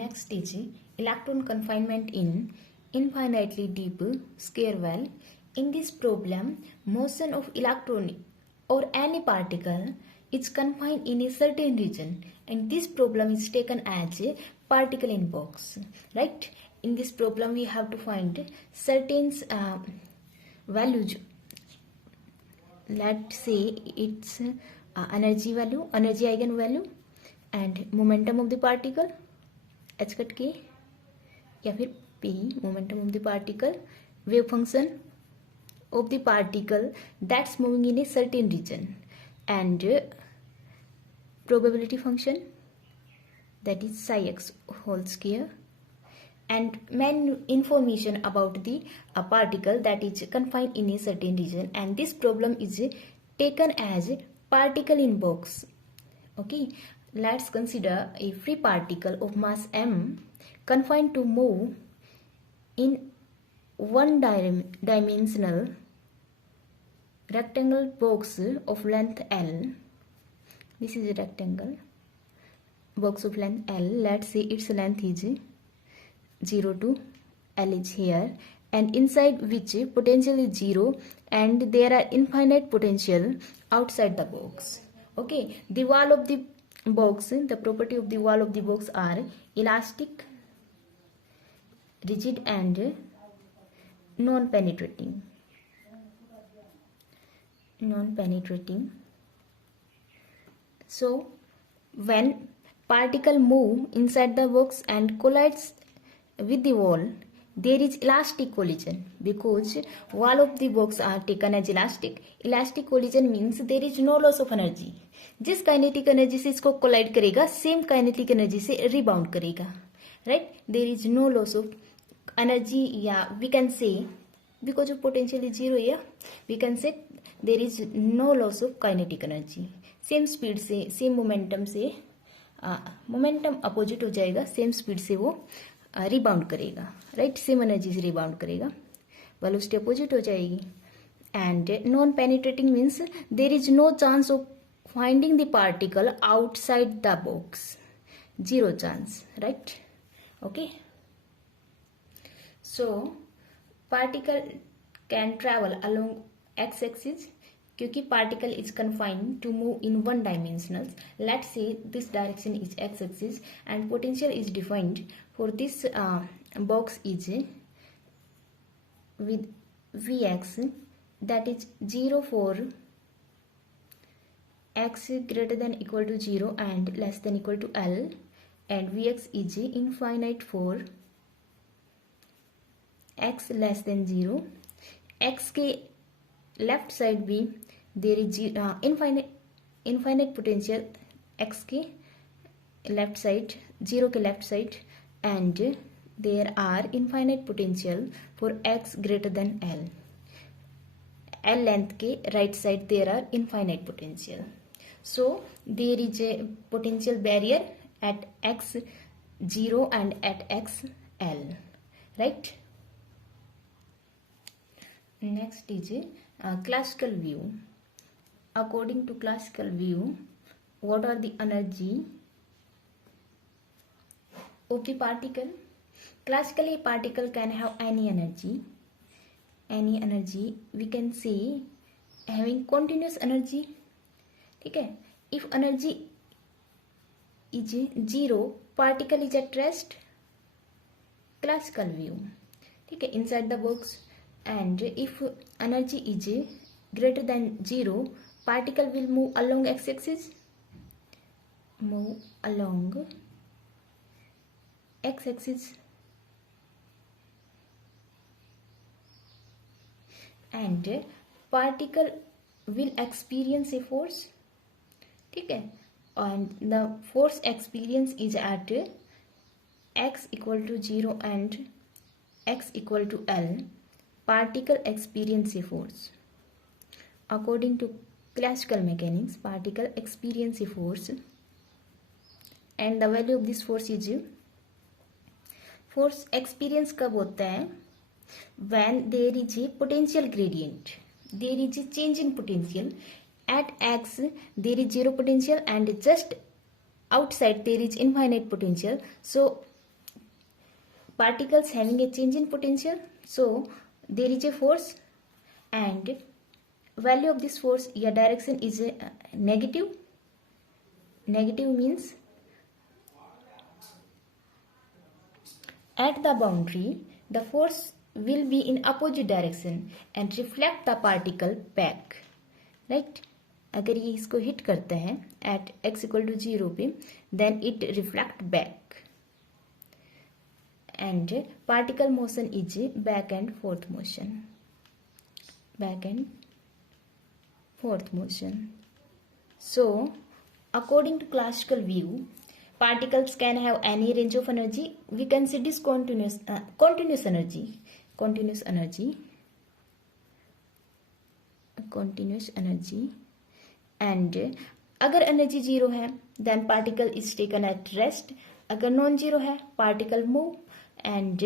Next is electron confinement in infinitely deep square well. In this problem, motion of electron or any particle is confined in a certain region, and this problem is taken as a particle in box. Right? In this problem, we have to find certain values. Let's say it's energy value, energy eigenvalue, and momentum of the particle h cut k, या फिर p momentum of the particle, wave function of the particle that's moving in a certain region, and probability function that is psi x whole square, and main information about the particle that is confined in a certain region. And this problem is taken as particle in box. Okay, let's consider a free particle of mass m confined to move in one dimensional rectangle box of length L. This is a rectangle box of length L. Let's say its length is 0 to L is here, and inside which potential is 0, and there are infinite potential outside the box. Okay, the wall of the box, the property of the wall of the box are elastic, rigid, and non-penetrating. So when particle move inside the box and collides with the wall, there is elastic collision because wall of the box are taken as elastic. Elastic collision means there is no loss of energy. जिस kinetic energy से इसको collide करेगा same kinetic energy से rebound करेगा. Right, there is no loss of energy, या we can say because of potential is zero, या we can say there is no loss of kinetic energy. Same speed से, same momentum से, momentum opposite हो जाएगा, same speed से वो rebound करेगा. Right, same energy से रिबाउंड करेगा, वेलोसिटी अपोजिट हो जाएगी. And non penetrating means there is no chance of finding the particle outside the box. Zero chance. Right, okay. So particle can travel along X axis क्योंकि particle is confined to move in one dimensional. Let's say this direction is X axis and potential is defined for this box is with Vx that is 0 for x greater than equal to 0 and less than equal to L, and Vx is infinite for x less than 0. x के left side भी there is infinite potential x के left side, 0 के left side, and there are infinite potential for x greater than L. L length के right side there are infinite potential. So there is a potential barrier at x 0 and at x L. Right? Next is a classical view. According to classical view, what are the energy of the particle? Classically, particle can have any energy. Any energy we can say having continuous energy. ठीक है. If energy is 0, particle is at rest. Classical view. ठीक है, inside the box. And if energy is greater than 0, particle will move along x-axis. Move along x-axis, and particle will experience a force. ठीक है, and the force experience is at x equal to 0 and x equal to L. Particle experience a force. According to classical mechanics, particle experience a force, and the value of this force is force experience कब होता है? When there is a potential gradient, there is a change in potential. At x there is zero potential and just outside there is infinite potential. So particles having a change in potential, so there is a force and value of this force, या direction is a negative. Negative means at the boundary the force will be in opposite direction and reflect the particle back, right? अगर ये इसको hit करता है at x equal to 0 पे, then it reflect back and particle motion is back and forth motion. Back and forth motion. So according to classical view, particles can have any range of energy. We can see this continuous energy. And अगर energy zero है then particle is taken at rest. अगर non zero है particle move and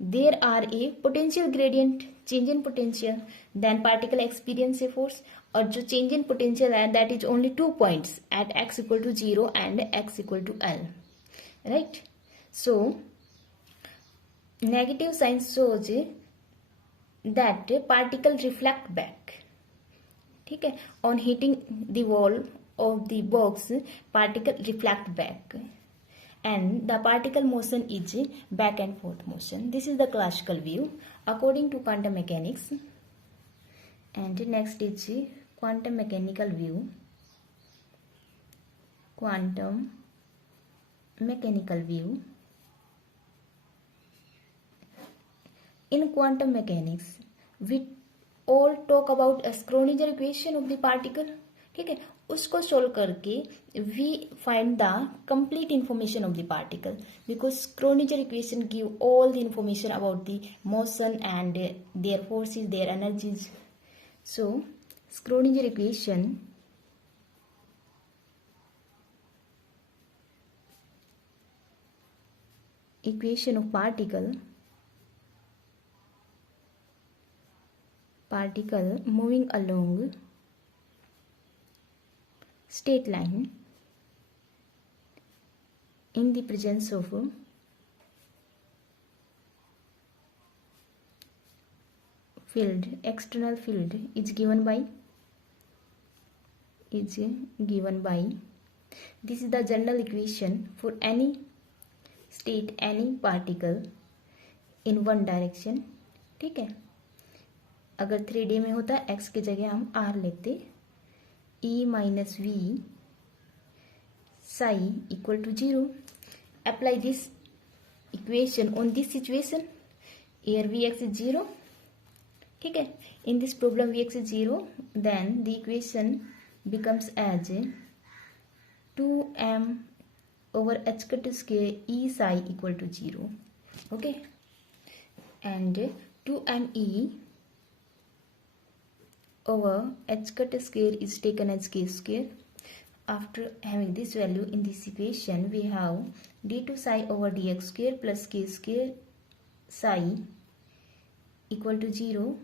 there are a potential gradient, change in potential, then particle experience a force. और जो change in potential है that is only 2 points at x equal to 0 and x equal to L, right? So negative sign shows that particle reflect back. ठीक है, on hitting the wall of the box particle reflect back and the particle motion is back and forth motion. This is the classical view according to quantum mechanics. And next is quantum mechanical view. Quantum mechanical view. In quantum mechanics we all talk about a Schrödinger equation of the particle. ठीक है, उसको solve करके we find the complete information of the particle because Schrödinger equation give all the information about the motion and their forces, their energies. So Schrödinger equation of particle moving along straight line in the presence of field, external field is given by this is the general equation for any state, any particle in one direction. ठीक है, अगर 3D में होता x की जगह हम r लेते, E minus V psi equal to 0. Apply this equation on this situation. Here Vx is 0. ठीक है, in this problem Vx is 0, then the equation becomes as 2m over h cut square E psi equal to 0. Okay, and 2me over h cut square is taken as k square. After having this value in this equation, we have d2 psi over dx square plus k square psi equal to 0,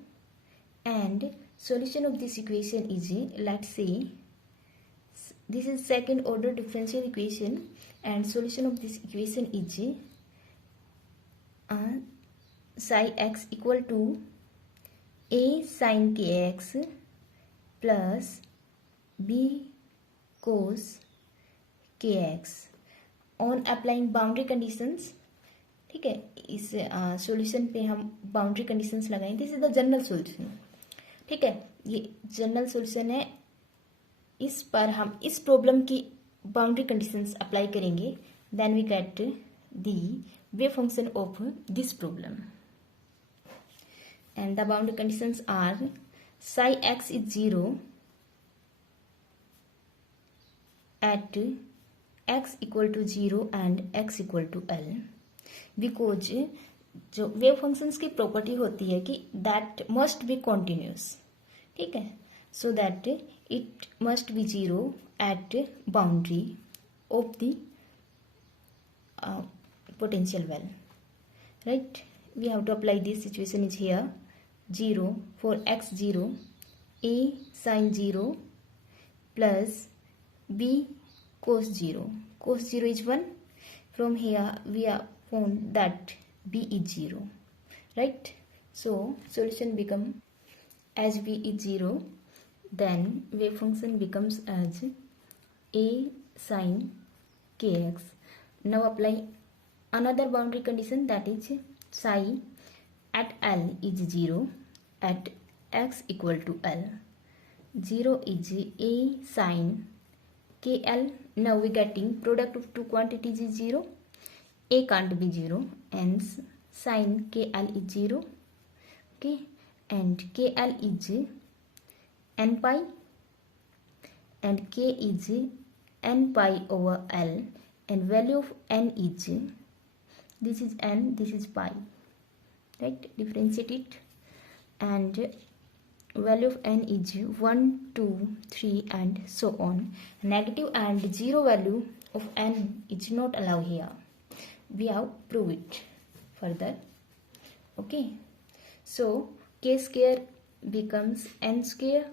and solution of this equation is, let's say this is second order differential equation, and solution of this equation is psi x equal to a sin kx plus b cos kx on applying boundary conditions. ठीक है, इस solution पे हम boundary conditions लगाएं. This is the general solution. ठीक है, ये general solution है. इस पर हम इस प्रॉब्लम की बाउंड्री कंडीशंस अप्लाई करेंगे, then we get the wave function of this problem. And the boundary conditions are psi x is 0 at x equal to 0 and x equal to L, because जो wave functions की property होती है कि that must be continuous. ठीक है, so that it must be 0 at boundary of the potential well, right? We have to apply this situation is here 0 for x 0, a sin 0 plus b cos 0. Cos 0 is 1. From here we have found that B is 0, right? So solution become as B is 0, then wave function becomes as A sin kx. Now apply another boundary condition, that is psi at L is 0 at x equal to L. 0 is A sin KL. Now we getting product of two quantities is 0. A can't be 0, hence sin KL is 0. Okay, and KL is n pi and K is n pi over L, and value of n is, this is n, this is pi, right? Differentiate it, and value of n is 1, 2, 3 and so on. Negative and 0 value of n is not allowed here. We have proved it further. Okay, so k square becomes n square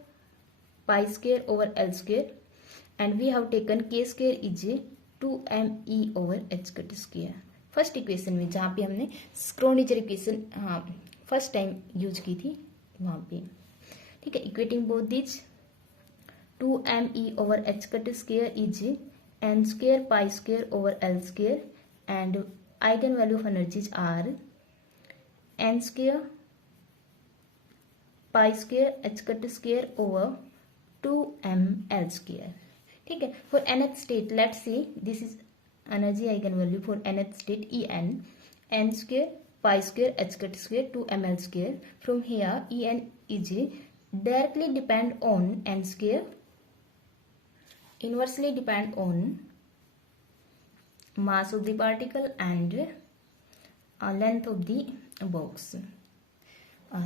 pi square over L square, and we have taken k square is 2me over h cut square. First equation में जहाँ पे हमने Schrödinger equation first time use की थी वहाँ पे, ठीक है. Equating both this 2me over h cut square is n square pi square over L square, and eigen value of energies are n square pi square h cut square over 2ml square. ठीक है. For nth state, let's say this is energy eigenvalue for nth state en square pi square h cut square 2ml square. From here en is directly depend on n square, inversely depend on mass of the particle and length of the box,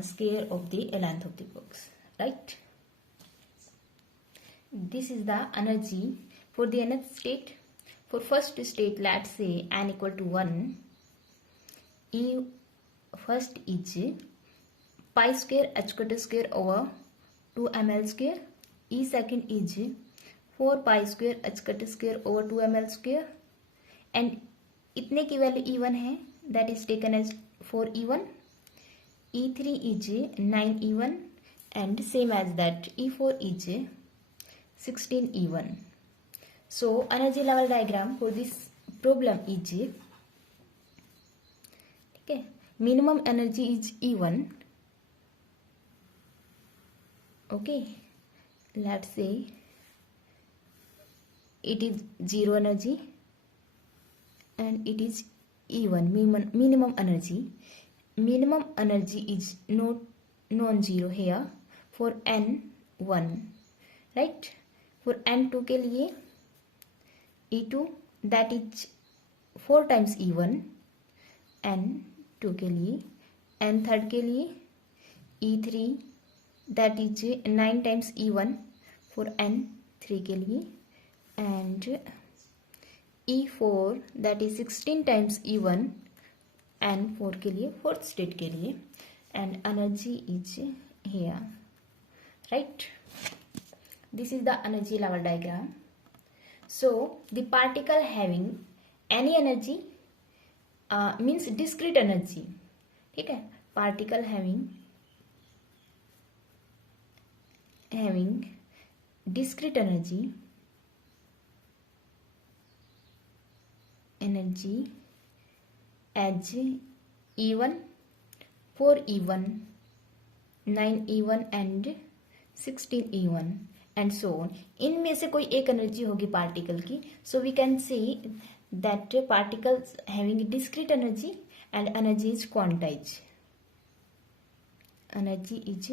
square of the length of the box, right? This is the energy for the nth state. For first state, let's say n equal to 1, E first is pi square h cut square over 2ml square. E second is 4 pi square h cut square over 2ml square, and इतने की value E1 है, that is taken as 4E1. E3 is 9E1, and same as that E4 is 16E1. So energy level diagram for this problem is, okay, minimum energy is E1. Okay, let's say it is 0 energy and it is E1 minimum energy. Minimum energy is not non-zero here for N1, right? For N2 के लिए E2 that is 4 times E1, N2 के लिए, N3 के लिए E3 that is 9 times E1 for N3 के लिए, and E4 that is 16 times E1 N4 के लिए, fourth state के लिए, and energy is here, right? This is the energy level diagram. So the particle having any energy means discrete energy. ठीक है, particle having discrete energy as E1, 4E1, 9E1 and 16E1 and so on. इनमें से कोई एक energy होगी particle की. So we can say that particles having discrete energy and energy is quantized. Energy is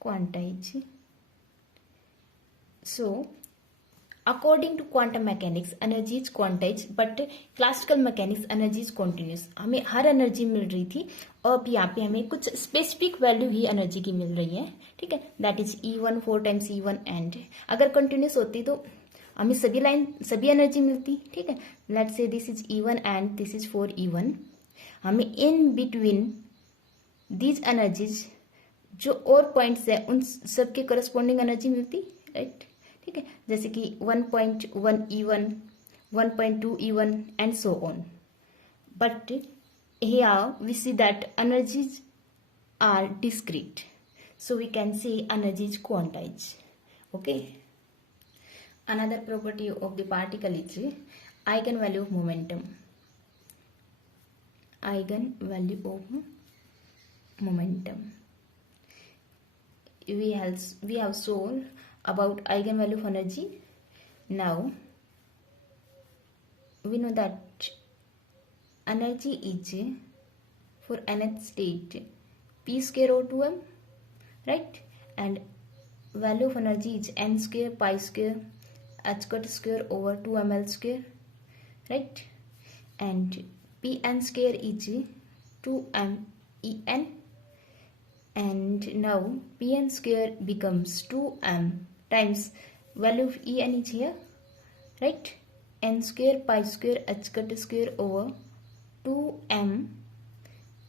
quantized. So according to quantum mechanics energy is quantized, but classical mechanics energy is continuous. हमें हर energy मिल रही थी और अब यहाँ पे हमें कुछ specific value ही energy की मिल रही है. ठीक है, that is E1 4 times E1, and अगर कंटिन्यूस होती तो हमें सभी एनर्जी मिलती. ठीक है, let's say this is E1 and this is 4E1. हमें इन बिटवीन दीज एनर्जीज जो और पॉइंट्स है उन सबके करस्पॉन्डिंग एनर्जी मिलती, राइट? ठीक है, जैसे कि 1.1 E1, 1.2 E1 and so on. But here we see that energies are discrete, so we can say energy is quantized. Okay. Another property of the particle is eigenvalue of momentum. Eigenvalue of momentum. We have shown about eigenvalue of energy. Now we know that energy is for nth state p square over 2m, right? And value of energy is n square pi square h cut square over 2ml square, right? And pn square is 2m en, and now pn square becomes 2m times value of en is here, right? N square pi square h cut square over 2m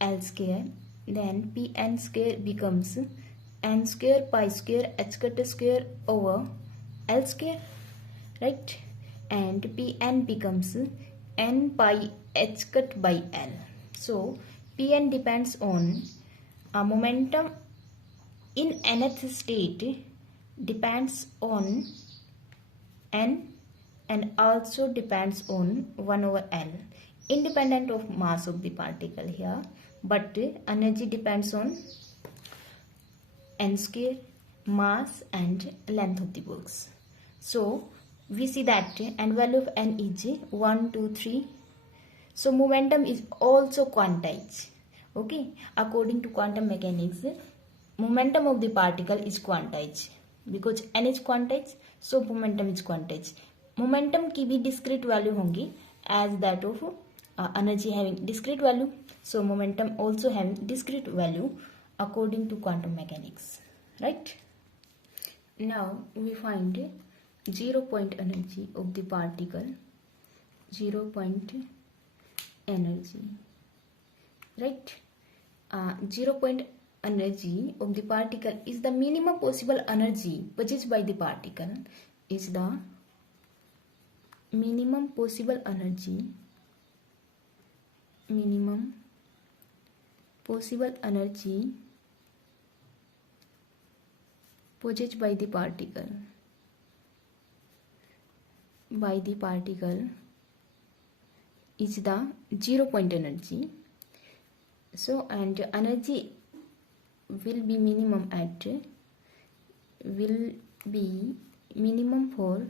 l square, then pn square becomes n square pi square h cut square over l square, right? And pn becomes n pi h cut by l. So pn depends on a momentum in nth state, depends on n, and also depends on 1 over l, independent of mass of the particle here, but energy depends on n square, mass and length of the box. So we see that and value of n is 1, 2, 3. So momentum is also quantized. Okay, according to quantum mechanics, momentum of the particle is quantized because n is quantized, so momentum is quantized. Momentum की भी discrete value होंगी as that of energy having discrete value. So momentum also having discrete value according to quantum mechanics, right? Now we find 0 point energy of the particle. 0 point energy, right? 0 point energy of the particle is the minimum possible energy possessed by the particle, is the minimum possible energy possessed by the particle is the 0 point energy. So and energy will be minimum for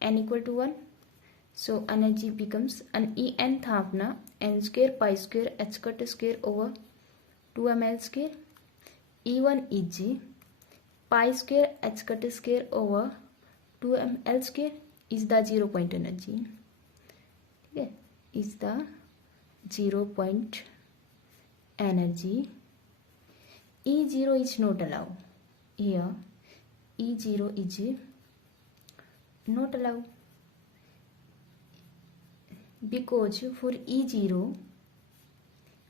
n equal to 1. So energy becomes an en था अपना n square pi square h cut square over 2ml square. E1 is pi square h cut square over 2ml square is the 0 point energy. Okay, is the 0 point energy. E0 is not allowed here. E0 is not allowed because for E0,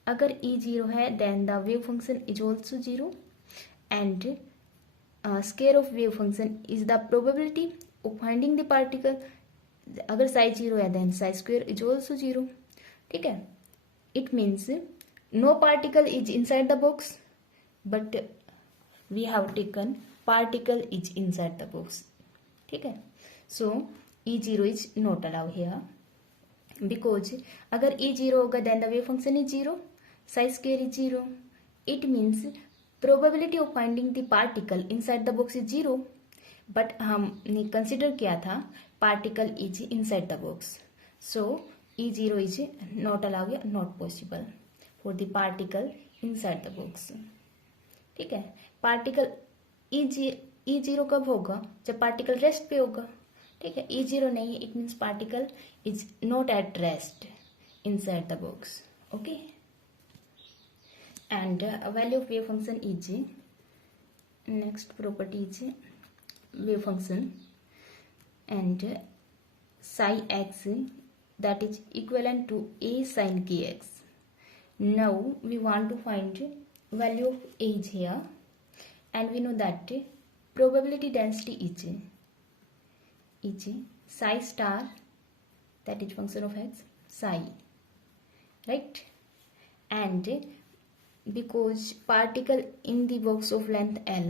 अगर E0 है then the wave function is also 0, and square of wave function is the probability of finding the particle. अगर size 0 है then size square is also 0. ठीक है, it means no particle is inside the box, but we have taken particle is inside the box. ठीक है, so E0 is not allowed here because अगर E0 होगा then the wave function is 0, size square is 0. It means probability of finding the particle inside the box is 0, but हमने consider किया था particle is inside the box, so E0 is not allowed, not possible for the particle inside the box. ठीक है, particle E0 कब होगा? जब particle rest पे होगा. ठीक है, E0 नहीं है, it means particle is not at rest inside the box. Okay, and value of wave function is next property is wave function, and psi x that is equivalent to a sin kx. Now we want to find value of age here, and we know that probability density is psi star that is function of x psi, right? And because particle in the box of length L,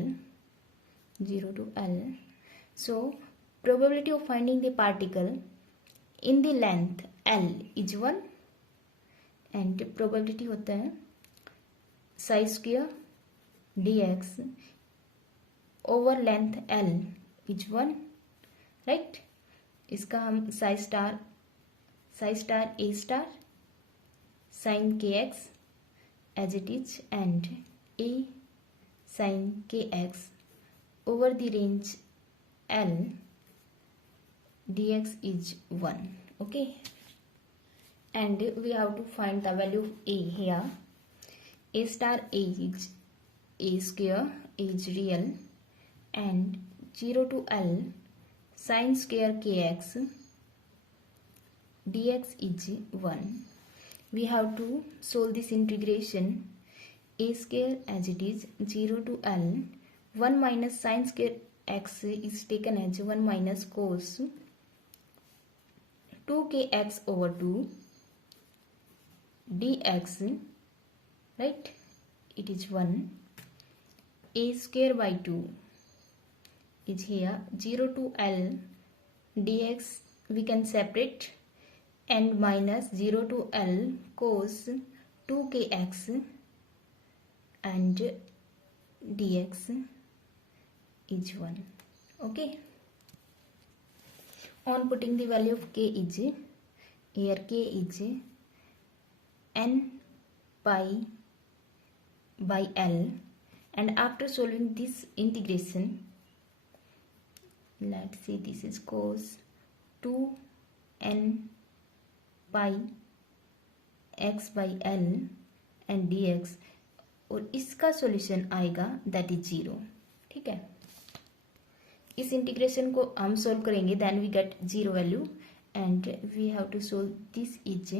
0 to L, so probability of finding the particle in the length L is 1 and probability होता है psi square dx over length L is 1, right? इसका हम psi star a star sin kx as it is and a sin kx over the range L dx is 1. Okay, and we have to find the value of a here. A star a is a square, a is real, and 0 to L sin square kx dx is 1. We have to solve this integration. A square as it is 0 to L 1 minus sin square x is taken as 1 minus cos 2kx over 2 dx, right? It is 1. A square by 2 is here. 0 to L dx we can separate, and minus 0 to L cos 2kx and dx is 1. Okay, on putting the value of k is, here k is n pi by L, and after solving this integration, let's say this is cos 2n pi x by L and dx, और इसका solution आएगा that is 0. ठीक है, इस integration को हम solve करेंगे, then we get 0 value and we have to solve this is,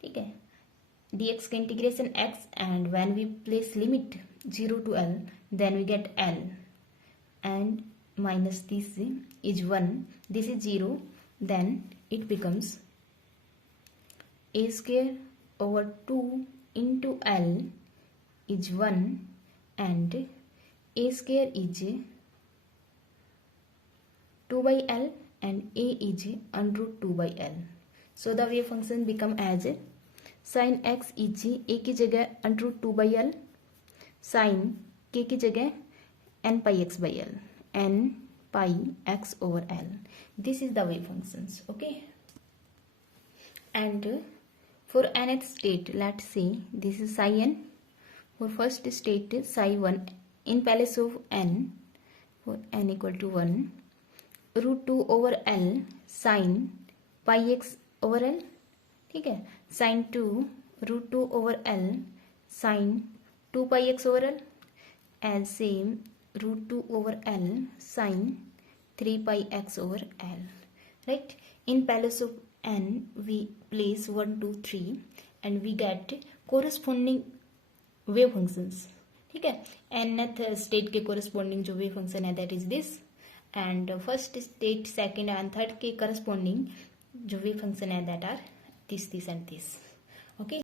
ठीक है, dx का integration x, and when we place limit 0 to L then we get L and minus this is 1, this is 0, then it becomes a square over 2 into L is 1 and a square is 2 by L and a is under root 2 by L. So the wave function become as sin x is a की जगह under root 2 by L, sin k की जगह n pi x by L, n pi x over L. This is the wave functions. Okay, and for nth state, let's say this is psi n. For first state psi 1 in place of n, for n equal to 1, root 2 over L sin pi x over L. ठीक है, sin 2 root 2 over L sin 2 pi x over L, and same root 2 over L sin 3 pi x over L, right? In place of n we place 1 2 3 and we get corresponding wave functions. ठीक है, nth state के corresponding जो wave function है that is this, and first state, second and third के corresponding जो wave function है that are this and this. Okay.